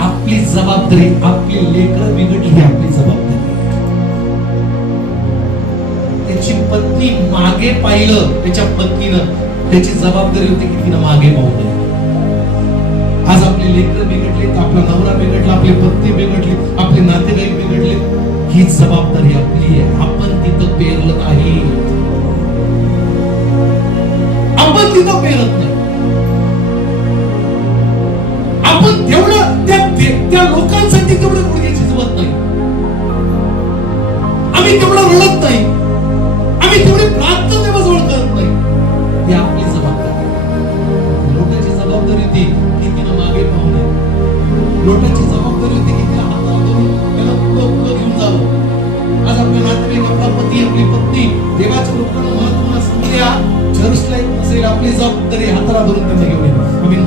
आपली जबाबदारी, आपली लेकरं बिघडली आपली जबाबदारी. त्याची पत्नी मागे पाहिलं, त्याच्या पत्नीनं त्याची जबाबदारी होती की तिनं मागे पाहू नये. आज आपले लेकरं बिघडले, आपला नवरा बिघडला, आपली पत्नी बिघडली, आपले नातेवाईक बिघडले, ही जबाबदारी आपली आहे. आपण तिथं पेरलं नाही, आपण तिथं पेरत नाही. आपण तेवढं त्या लोकांसाठी तेवढं गुडघे झिजवत नाही, आम्ही तेवढं रडत नाही, आम्ही तेवढे प्रार्थना देवाजवळ करत नाही. ती आपली जबाबदारी. लोटाची जबाबदारी होती की तिनं मागे पाहू नये. लोटाची जबाबदारी होती की तिला हाताला धरून त्याला पुढं घेऊन जावं. आज आपल्या नातेवाईक, आपला पती, आपली पत्नी देवाच्या लोकांना महत्त्वानं समजूया, चर्चला येत नसेल, आपली जबाबदारी हाताला धरून त्यांना घेऊन येणं. आम्ही